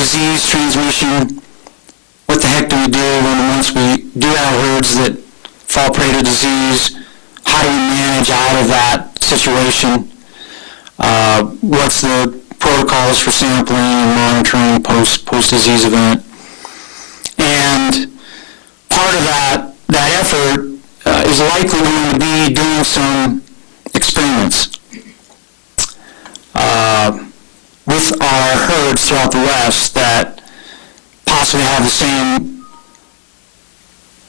disease transmission. What the heck do we do once we do have herds that fall prey to disease? How do we manage out of that situation? What's the protocols for sampling and monitoring post-disease event? And part of that effort is likely going to be doing some experiments with our herds throughout the West that possibly have the same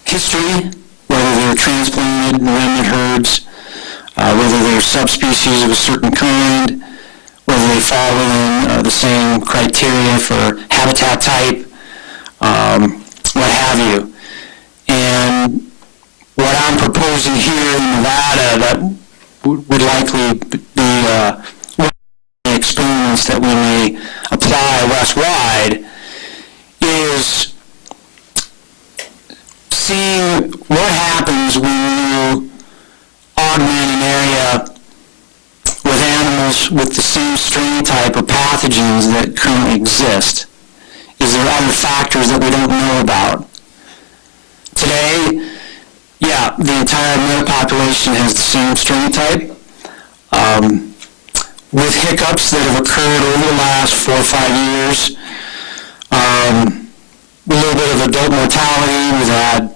history, whether they're transplanted remnant herds, whether they're subspecies of a certain kind, whether they fall within the same criteria for habitat type, what have you. And what I'm proposing here in Nevada that would likely be experiments that we may apply West-wide is seeing what happens when you augment an area with animals with the same strain type or pathogens that currently exist. Is there other factors that we don't know about? Today, yeah, the entire metapopulation has the same strain type. With hiccups that have occurred over the last 4 or 5 years, a little bit of adult mortality. We've had,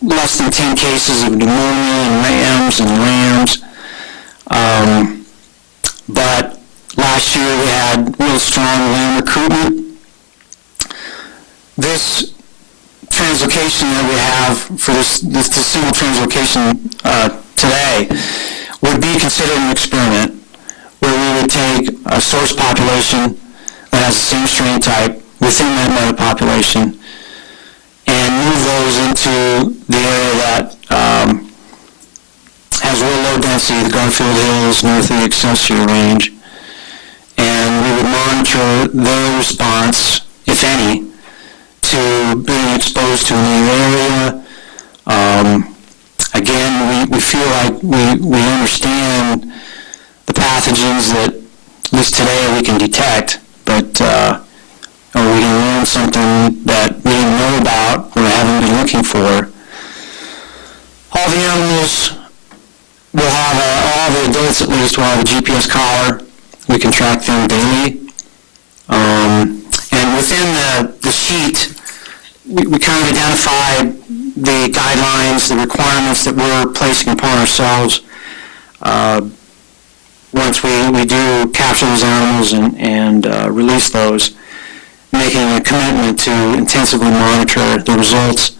less than 10 cases of pneumonia in rams and lambs. But last year we had real strong lamb recruitment. This translocation that we have for this single translocation today would be considered an experiment where we would take a source population that has the same strain type within that metapopulation and move those into the area that has real low density, the Garfield Hills, north of the Excelsior Range. And we would monitor their response, if any, to being exposed to a new area. Again, we feel like we understand the pathogens that, at least today, we can detect, but or we can learn something that we didn't know about or haven't been looking for. All the animals will have, all the adults at least will have a GPS collar. We can track them daily. And within the sheet, we kind of identified the guidelines, the requirements that we're placing upon ourselves once we do capture those animals and release those, making a commitment to intensively monitor the results.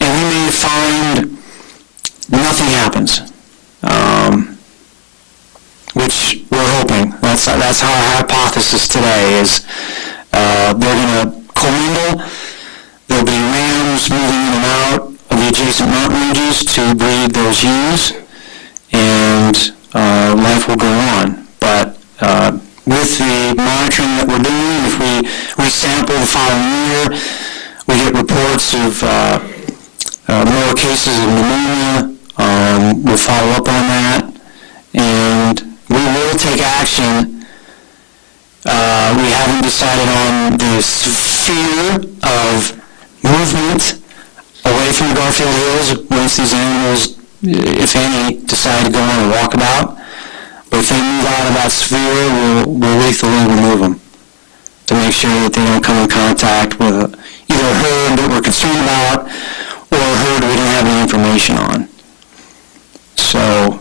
And we may find nothing happens, which we're hoping. That's our hypothesis today is they're going to commingle. There'll be rams moving in and out of the adjacent mountain ranges to breed those ewes, and life will go on. But with the monitoring that we're doing, if we resample the following year, we get reports of more cases of pneumonia. We'll follow up on that, and we will take action. We haven't decided on the sphere of movement away from the Garfield Hills once these animals, if any, decide to go on a walkabout. But if they move out of that sphere, we'll lethally remove them to make sure that they don't come in contact with either a herd that we're concerned about or a herd we don't have any information on. So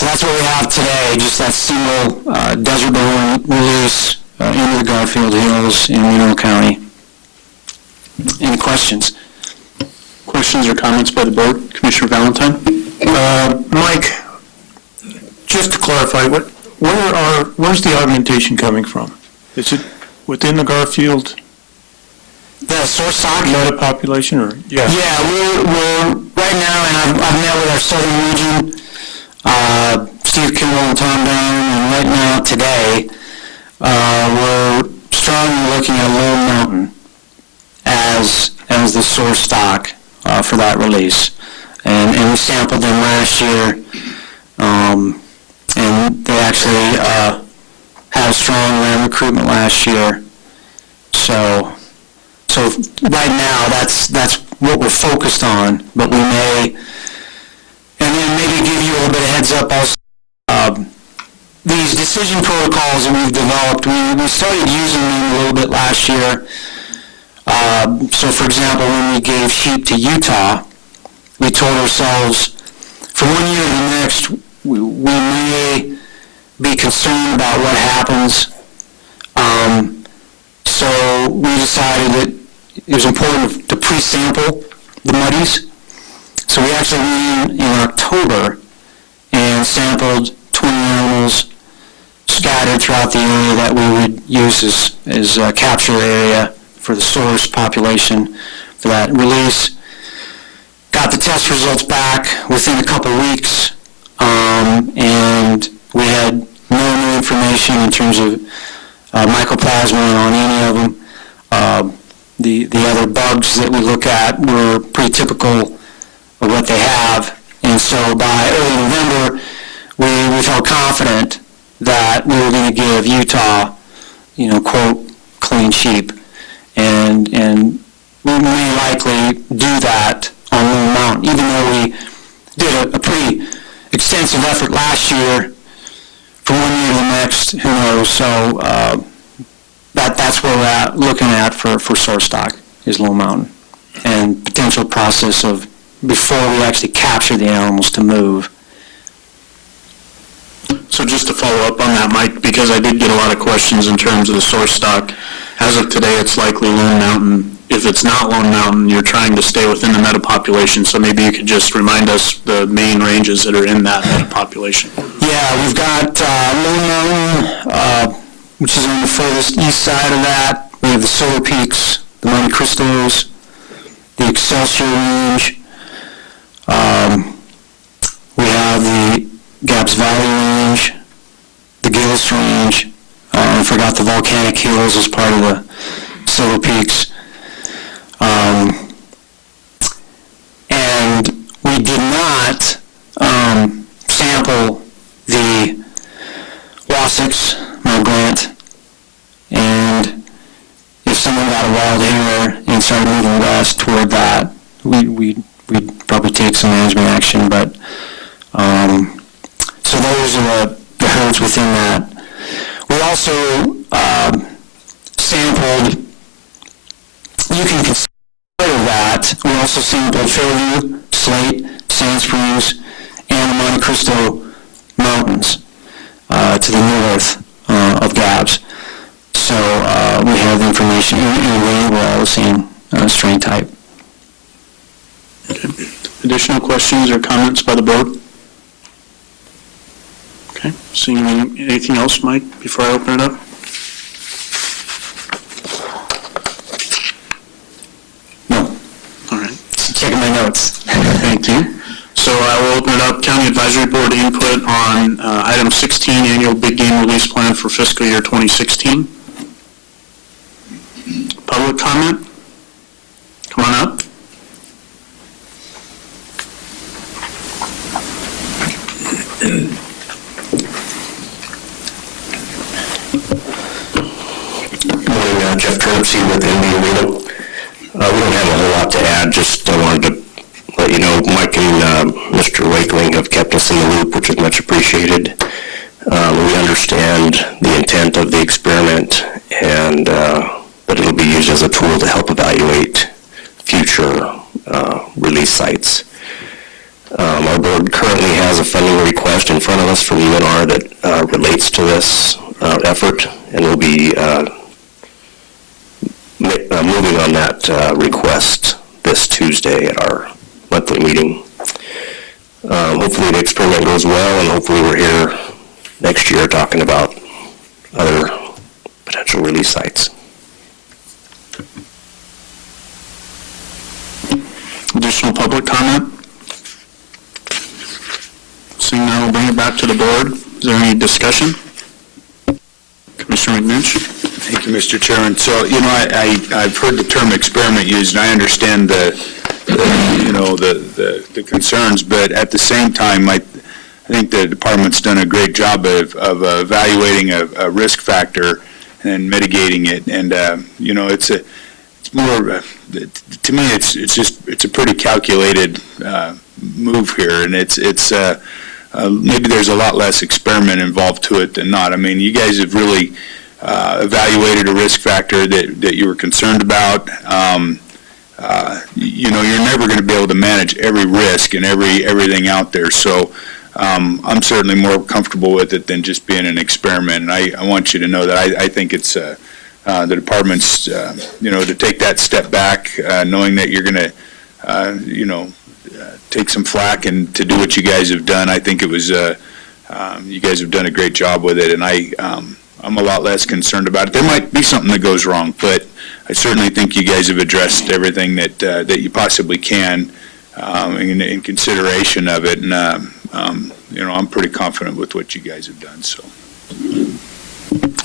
that's what we have today, just that single desert-borne release into the Garfield Hills in Mineral County. Any questions? Questions or comments by the board? Commissioner Valentine? Mike, just to clarify, where's the augmentation coming from? Is it within the Garfield The source stock? metapopulation, or Yeah, we're right now, and I've met with our southern region, Steve Kimball and Tom Brown, and right now today, we're strongly looking at Lone Mountain as the source stock for that release. And we sampled them last year, and they actually had a strong ram recruitment last year. So right now, that's what we're focused on, but we may, and then maybe give you a little bit of heads up also. These decision protocols that we've developed, we started using them a little bit last year. So for example, when we gave sheep to Utah, we told ourselves, from one year to the next, we may be concerned about what happens. So we decided that it was important to pre-sample the muddies. So we actually went in October and sampled 20 animals scattered throughout the area that we would use as a capture area for the source population for that release. Got the test results back within a couple weeks, and we had no new information in terms of mycoplasma on any of them. The other bugs that we look at were pretty typical of what they have, and so by early November, we felt confident that we were going to give Utah, quote, clean sheep, and we may likely do that on Loon Mountain, even though we did a pretty extensive effort last year. From one year to the next, who knows? So that's where we're looking at for source stock is Loon Mountain, and potential process of before we actually capture the animals to move. So just to follow up on that, Mike, because I did get a lot of questions in terms of the source stock. As of today, it's likely Loon Mountain. If it's not Loon Mountain, you're trying to stay within the metapopulation, so maybe you could just remind us the main ranges that are in that metapopulation. Yeah, we've got Loon Mountain, which is on the furthest east side of that. We have the Silver Peaks, the Monte Cristos, the Excelsior Range. We have the Gabbs Valley Range, the Gillis Range. I forgot the Volcanic Hills as part of the Silver Peaks. And we did not sample the Wasatch, Mount Grant, and if someone got a wild hair and started moving west toward that, we'd probably take some management action, but so those are the herds within that. We also sampled, you can consider that, we also sampled Fairview, Slate, Sand Springs, and the Monte Cristo Mountains to the north of Gabbs. So we have the information, and we're all the same strain type. Okay. Additional questions or comments by the board? Okay, seeing anything else, Mike, before I open it up? No. All right, Checking my notes. thank you. So I will open it up. County Advisory Board input on item 16, annual big game release plan for fiscal year 2016. Public comment? Come on up. Good morning, Jeff Turnipseed with NB Arena. We don't have a whole lot to add, just wanted to let you know Mike and Mr. Wakeling have kept us in the loop, which is much appreciated. We understand the intent of the experiment and that it'll be used as a tool to help evaluate future release sites. Our board currently has a funding request in front of us from UNR that relates to this effort, and we'll be moving on that request this Tuesday at our monthly meeting. Hopefully the experiment goes well, and hopefully we're here next year talking about other potential release sites. Additional public comment? Seeing none, we'll bring it back to the board. Is there any discussion? Commissioner McNinch? Thank you, Mr. Chairman. So, I've heard the term experiment used, and I understand the concerns, but at the same time, I think the department's done a great job of evaluating a risk factor and mitigating it. And, it's more, to me, it's a pretty calculated move here. And maybe there's a lot less experiment involved to it than not. I mean, you guys have really evaluated a risk factor that you were concerned about. You're never going to be able to manage every risk and everything out there. So I'm certainly more comfortable with it than just being an experiment. And I want you to know that I think it's the department's, to take that step back, knowing that you're going to, take some flack and to do what you guys have done. I think it was, you guys have done a great job with it, and I'm a lot less concerned about it. There might be something that goes wrong, but I certainly think you guys have addressed everything that you possibly can in consideration of it, and I'm pretty confident with what you guys have done. So,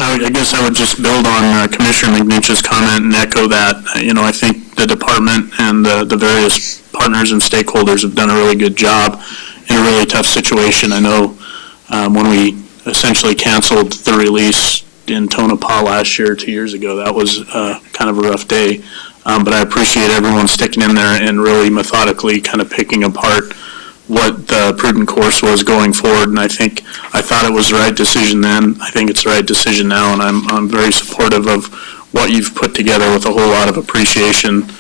I guess I would just build on Commissioner McNinch's comment and echo that. I think the department and the various partners and stakeholders have done a really good job in a really tough situation. I know when we essentially canceled the release in Tonopah last year, 2 years ago, that was kind of a rough day. But I appreciate everyone sticking in there and really methodically kind of picking apart what the prudent course was going forward. And I thought it was the right decision then. I think it's the right decision now, and I'm very supportive of what you've put together with a whole lot of appreciation,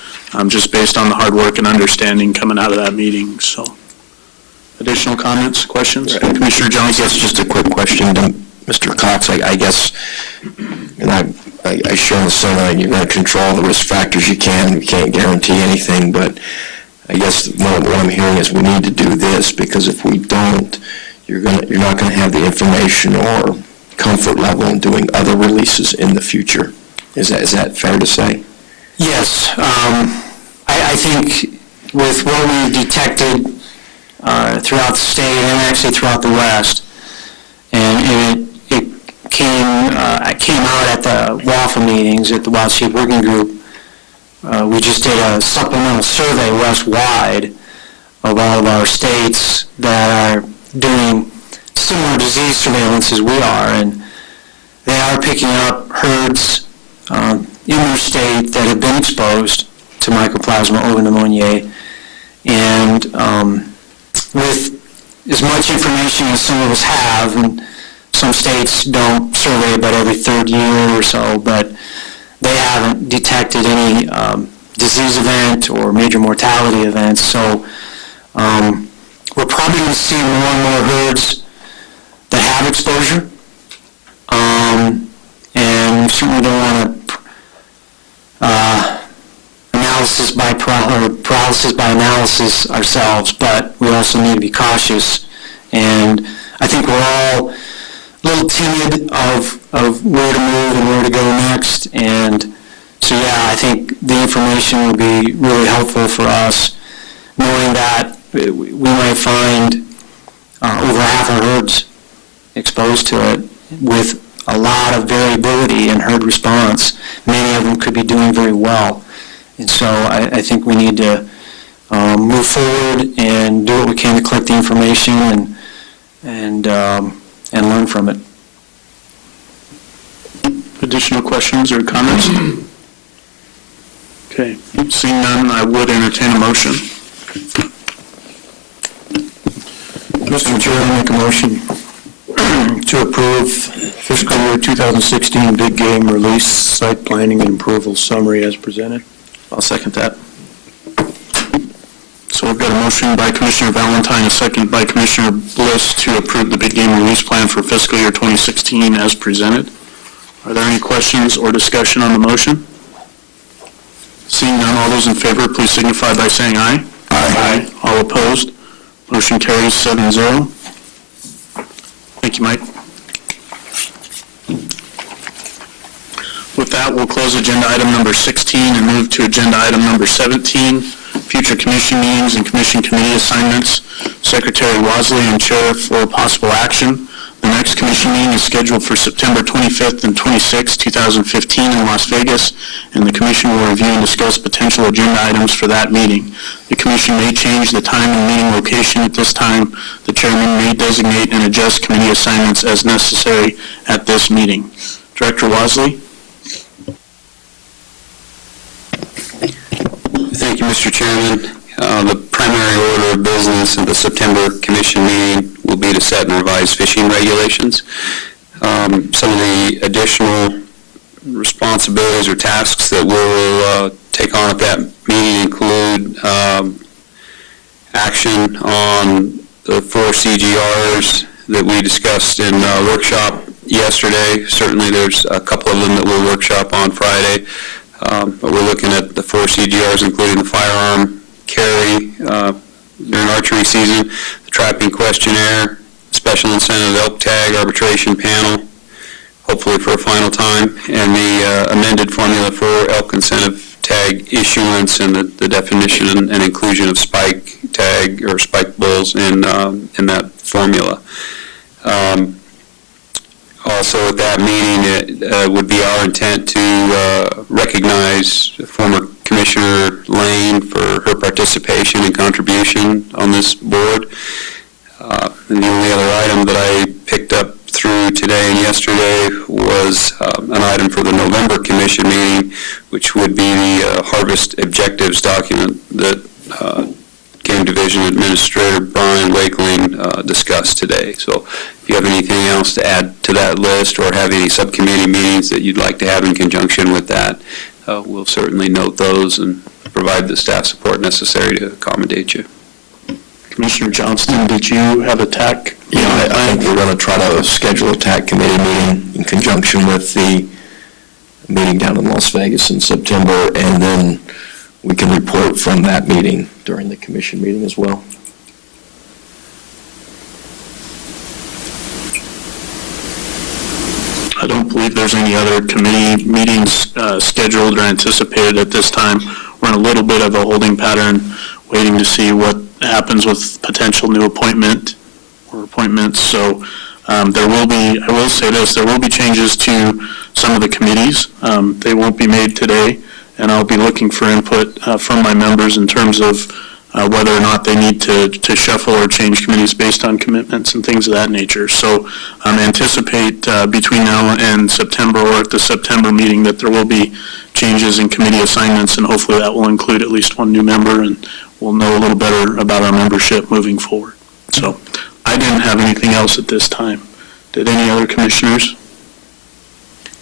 just based on the hard work and understanding coming out of that meeting. So, additional comments, questions? Commissioner Johnson? I guess just a quick question to Mr. Cox. I guess, and I share the sentiment, you're going to control the risk factors you can. You can't guarantee anything, but I guess what I'm hearing is we need to do this, because if we don't, you're not going to have the information or comfort level in doing other releases in the future. Is that fair to say? Yes. I think with what we detected throughout the state and actually throughout the West, and it came out at the WAFA meetings at the Wild Sheep Working Group. We just did a supplemental survey West-wide of all of our states that are doing similar disease surveillance as we are, and they are picking up herds in their state that have been exposed to Mycoplasma pneumoniae, and with as much information as some of us have, and some states don't survey but every third year or so, but they haven't detected any disease event or major mortality events. So we're probably going to see more and more herds that have exposure. And we certainly don't want to paralysis by analysis ourselves, but we also need to be cautious. And I think we're all a little timid of where to move and where to go next. And so, I think the information will be really helpful for us, knowing that we might find over half our herds exposed to it with a lot of variability in herd response. Many of them could be doing very well. And so I think we need to move forward and do what we can to collect the information and learn from it. Additional questions or comments? Okay, seeing none, I would entertain a motion. Mr. Chair, I make a motion to approve fiscal year 2016 big game release site planning and approval summary as presented. I'll second that. So we've got a motion by Commissioner Valentine, a second by Commissioner Bliss to approve the big game release plan for fiscal year 2016 as presented. Are there any questions or discussion on the motion? Seeing none, all those in favor, please signify by saying aye. Aye. All opposed? Motion carries 7-0. Thank you, Mike. With that, we'll close agenda item number 16 and move to agenda item number 17, future commission meetings and commission committee assignments. Secretary Wasley and Chair for possible action. The The next commission meeting is scheduled for September 25th and 26th, 2015 in Las Vegas, and the commission will review and discuss potential agenda items for that meeting. The commission may change the time and meeting location at this time. The chairman may designate and adjust committee assignments as necessary at this meeting. Director Wasley? Thank you, Mr. Chairman. The primary order of business of the September commission meeting will be to set and revise fishing regulations. Some of the additional responsibilities or tasks that we'll take on at that meeting include action on the 4 CGRs that we discussed in workshop yesterday. Certainly there's a couple of them that we'll workshop on Friday, but we're looking at the 4 CGRs, including the firearm carry during archery season, the trapping questionnaire, special incentive elk tag arbitration panel, hopefully for a final time, and the amended formula for elk incentive tag issuance and the definition and inclusion of spike tag or spike bulls in that formula. Also at that meeting, it would be our intent to recognize former Commissioner Lane for her participation and contribution on this board. And the only other item that I picked up through today and yesterday was an item for the November commission meeting, which would be the harvest objectives document that Game Division Administrator Brian Wakeling discussed today. So if you have anything else to add to that list or have any subcommittee meetings that you'd like to have in conjunction with that, we'll certainly note those and provide the staff support necessary to accommodate you. Commissioner Johnston, did you have a TAC? Yeah, I think we're going to try to schedule a TAC committee meeting in conjunction with the meeting down in Las Vegas in September, and then we can report from that meeting during the commission meeting as well. I don't believe there's any other committee meetings scheduled or anticipated at this time. We're in a little bit of a holding pattern, waiting to see what happens with potential new appointment or appointments. So there will be, I will say this, there will be changes to some of the committees. They won't be made today, and I'll be looking for input from my members in terms of whether or not they need to shuffle or change committees based on commitments and things of that nature. So anticipate between now and September or at the September meeting that there will be changes in committee assignments, and hopefully that will include at least one new member, and we'll know a little better about our membership moving forward. So I didn't have anything else at this time. Did any other commissioners?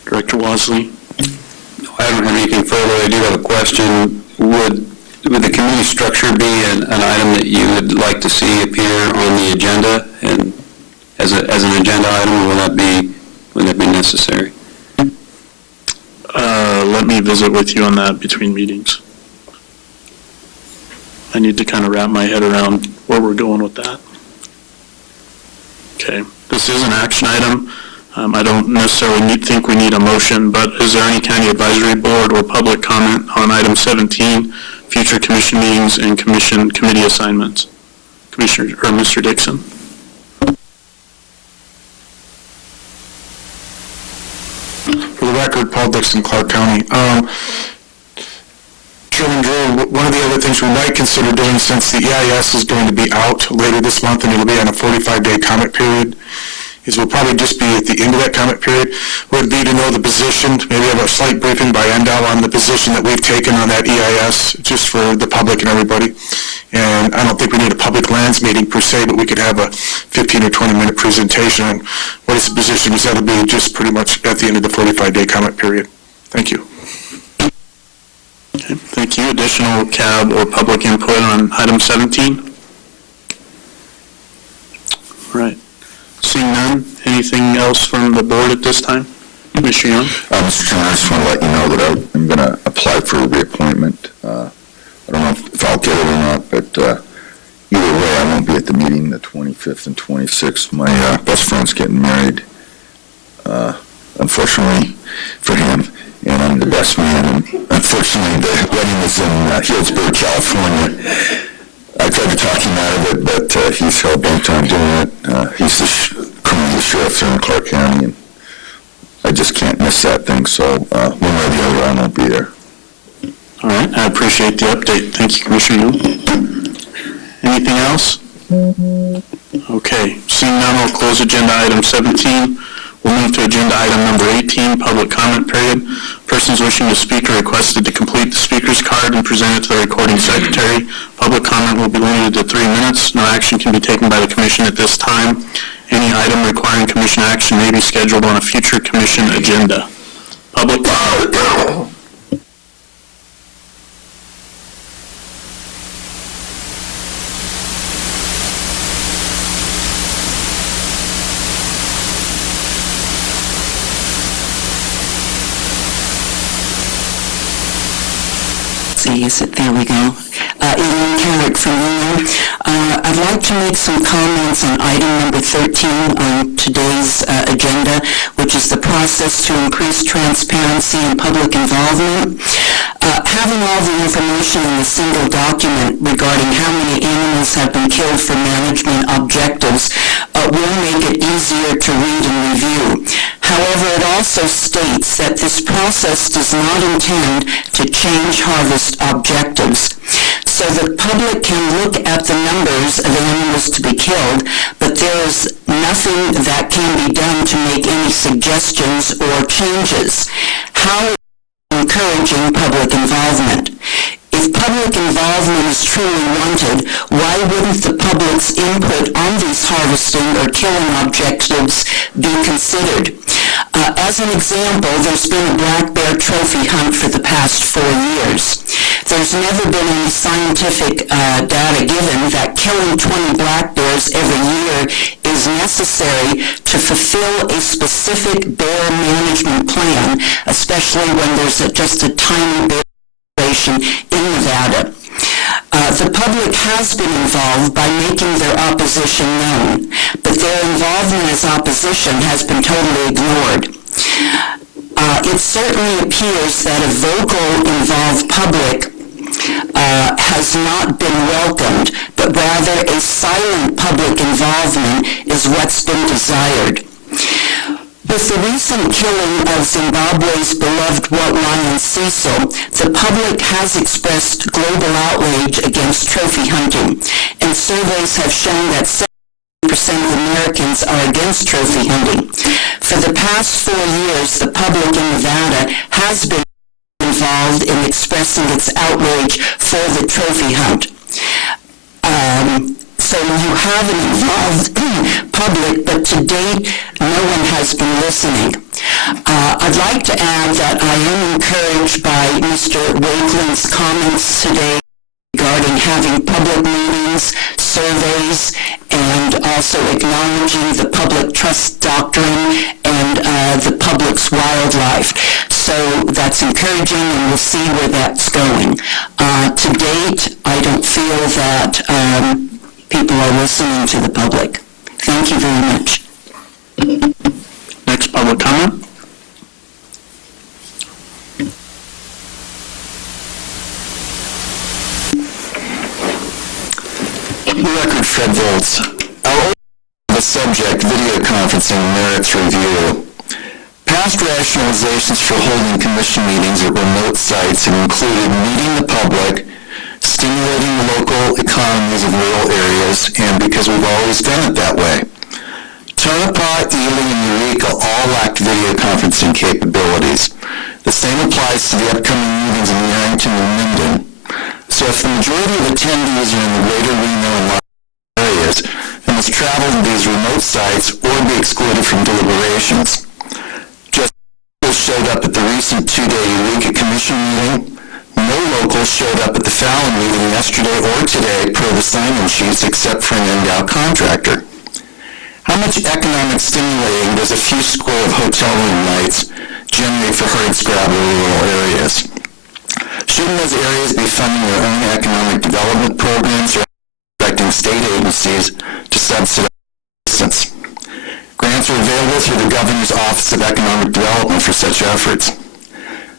Director Wasley? I don't have anything further. I do have a question. Would the committee structure be an item that you would like to see appear on the agenda and as an agenda item, or would that be necessary? Let me visit with you on that between meetings. I need to kind of wrap my head around where we're going with that. Okay, this is an action item. I don't necessarily think we need a motion, but is there any county advisory board or public comment on item 17, future commission meetings and committee assignments? Commissioner, or Mr. Dixon? For the record, Paul Dixon, Clark County. Chairman Drew, one of the other things we might consider doing, since the EIS is going to be out later this month and it'll be on a 45-day comment period, is we'll probably just be at the end of that comment period, would be to know the position, maybe have a slight briefing by NDOW on the position that we've taken on that EIS, just for the public and everybody. And I don't think we need a public lands meeting per se, but we could have a 15 or 20-minute presentation on what is the position, because that'll be just pretty much at the end of the 45-day comment period. Thank you. Okay, thank you. Additional CAB or public input on item 17? All right. Seeing none, anything else from the board at this time? Commissioner Young? Mr. Chairman, I just want to let you know that I'm going to apply for a reappointment. I don't know if I'll get it or not, but either way, I won't be at the meeting the 25th and 26th. My best friend's getting married, unfortunately for him, and I'm the best man. And unfortunately, the wedding is in Healdsburg, California. I tried to talk him out of it, but he's hell-bent on doing it. He's the criminal sheriffs here in Clark County, and I just can't miss that thing, so one way or the other, I won't be there. All right, I appreciate the update. Thank you, Commissioner Yule. Anything else? Okay, seeing none, we'll close agenda item 17. We'll move to agenda item number 18, public comment period. Persons wishing to speak are requested to complete the speaker's card and present it to the recording secretary. Public comment will be limited to 3 minutes. No action can be taken by the commission at this time. Any item requiring commission action may be scheduled on a future commission agenda. Public comment. There we go. Elaine Carrick from Reno. I'd like to make some comments on item number 13 on today's agenda, which is the process to increase transparency and public involvement. Having all the information in a single document regarding how many animals have been killed for management objectives will make it easier to read and review. However, it also states that this process does not intend to change harvest objectives. So the public can look at the numbers of animals to be killed, but there is nothing that can be done to make any suggestions or changes. How encouraging public involvement? If public involvement is truly wanted, why wouldn't the public's input on these harvesting or killing objectives be considered? As an example, there's been a black bear trophy hunt for the past 4 years. There's never been any scientific data given that killing 20 black bears every year is necessary to fulfill a specific bear management plan, especially when there's just a tiny bear population in Nevada. The public has been involved by making their opposition known, but their involvement as opposition has been totally ignored. It certainly appears that a vocal, involved public has not been welcomed, but rather a silent public involvement is what's been desired. With the recent killing of Zimbabwe's beloved white lion Cecil, the public has expressed global outrage against trophy hunting, and surveys have shown that 70% of Americans are against trophy hunting. For the past 4 years, the public in Nevada has been involved in expressing its outrage for the trophy hunt. So you have an involved public, but to date, no one has been listening. I'd like to add that I am encouraged by Mr. Wakeling's comments today regarding having public meetings, surveys, and also acknowledging the public trust doctrine and the public's wildlife. So that's encouraging, and we'll see where that's going. To date, I don't feel that people are listening to the public. Thank you very much. Next public comment. Record Fred Volz. I'll open the subject, video conferencing merits review. Past rationalizations for holding commission meetings at remote sites have included meeting the public, stimulating the local economies of rural areas, and because we've always done it that way. Tonopah, Ely, and Eureka all lacked video conferencing capabilities. The same applies to the upcoming meetings in Yerington and Minden. So if the majority of attendees are in the greater Reno and Los areas, they must travel to these remote sites or be excluded from deliberations. Just showed up at the recent 2-day Eureka Commission meeting. No locals showed up at the Fallon meeting yesterday or today per the sign-in sheets except for an endowed contractor. How much economic stimulating does a few score of hotel room nights generate for hardscrabble rural areas? Shouldn't those areas be funding their own economic development programs or expecting state agencies to subsidize assistance? Grants are available through the Governor's Office of Economic Development for such efforts.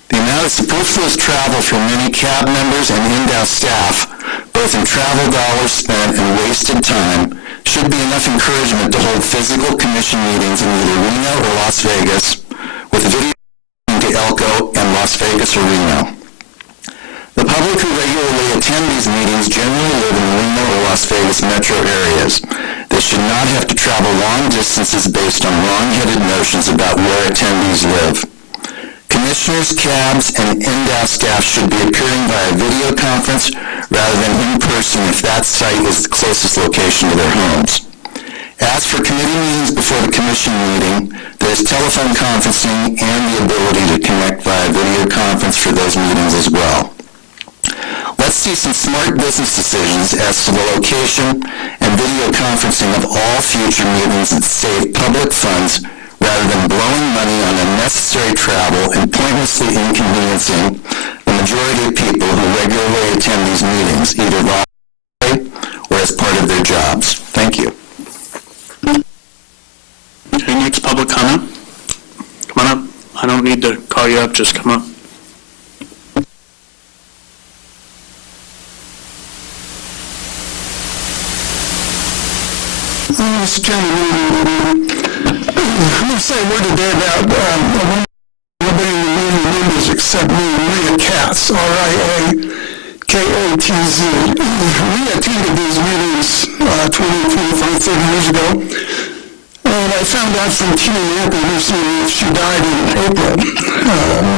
The amount of superfluous travel for many CAB members and NDOW staff, both in travel dollars spent and wasted time, should be enough encouragement to hold physical commission meetings in either Reno or Las Vegas, with video to Elko and Las Vegas or Reno. The public who regularly attend these meetings generally live in Reno or Las Vegas metro areas. They should not have to travel long distances based on wrong-headed notions about where attendees live. Commissioners, cabs, and NDOW staff should be appearing via video conference rather than in person if that site is the closest location to their homes. As for committee meetings before the commission meeting, there's telephone conferencing and the ability to connect via video conference for those meetings as well. Let's see some smart business decisions as to the location and video conferencing of all future meetings that save public funds rather than blowing money on unnecessary travel and pointlessly inconveniencing the majority of people who regularly attend these meetings, either voluntarily or as part of their jobs. Thank you. Okay, next public comment. Come on up. I don't need to call you up, just come up. Mr. Chairman, I'm going to say a word today about nobody in the meeting members except me, Maria Katz, R-I-A-K-A-T-Z. We attended these meetings 20, 25, 30 years ago, and I found out from Tina Napper recently that she died in April.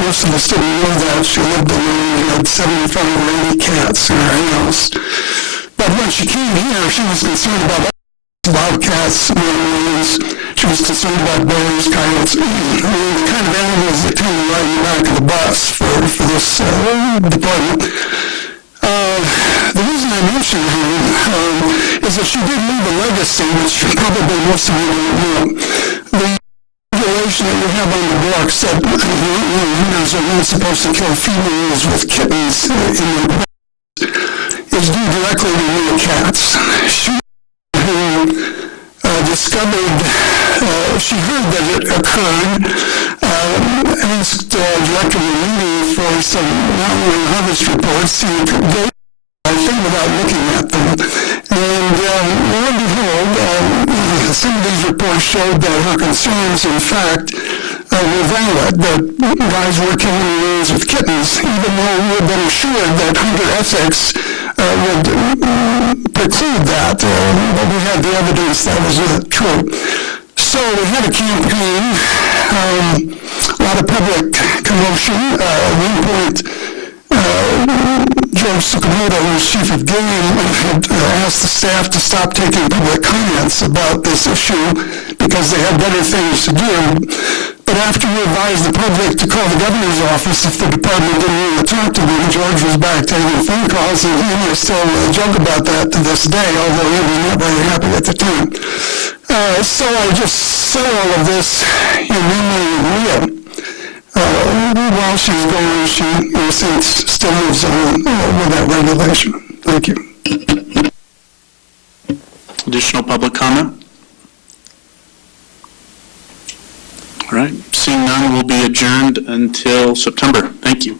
Most of us didn't know that. She lived alone and had 75 or 80 cats in her house. But when she came here, she was concerned about bobcats, marlins. She was concerned about bears, coyotes, the kind of animals that come right in the back of the bus for this department. The reason I mention her is that she did leave a legacy, which probably most of you don't know. The regulation that you have on the books that hunters are not supposed to kill females with kittens in their books is due directly to Maria Katz. She heard that it occurred, asked Director Malini for some mountain harvest reports. He gave, I think, without looking at them. And lo and behold, some of these reports showed that her concerns, in fact, were valid, that guys were killing animals with kittens, even though we had been assured that hunter ethics would preclude that, but we had the evidence that was not true. So we had a campaign, a lot of public commotion. At one point, George Tsukamoto, who was chief of game, had asked the staff to stop taking public comments about this issue because they had better things to do. But after we advised the public to call the governor's office if the department didn't want to talk to them, George was back taking phone calls, and he and I still joke about that to this day, although he was not very happy at the time. So I just said all of this in memory of Maria. While she's gone, she, in a sense, still lives on with that regulation. Thank you. Additional public comment? All right, seeing none, we'll be adjourned until September. Thank you.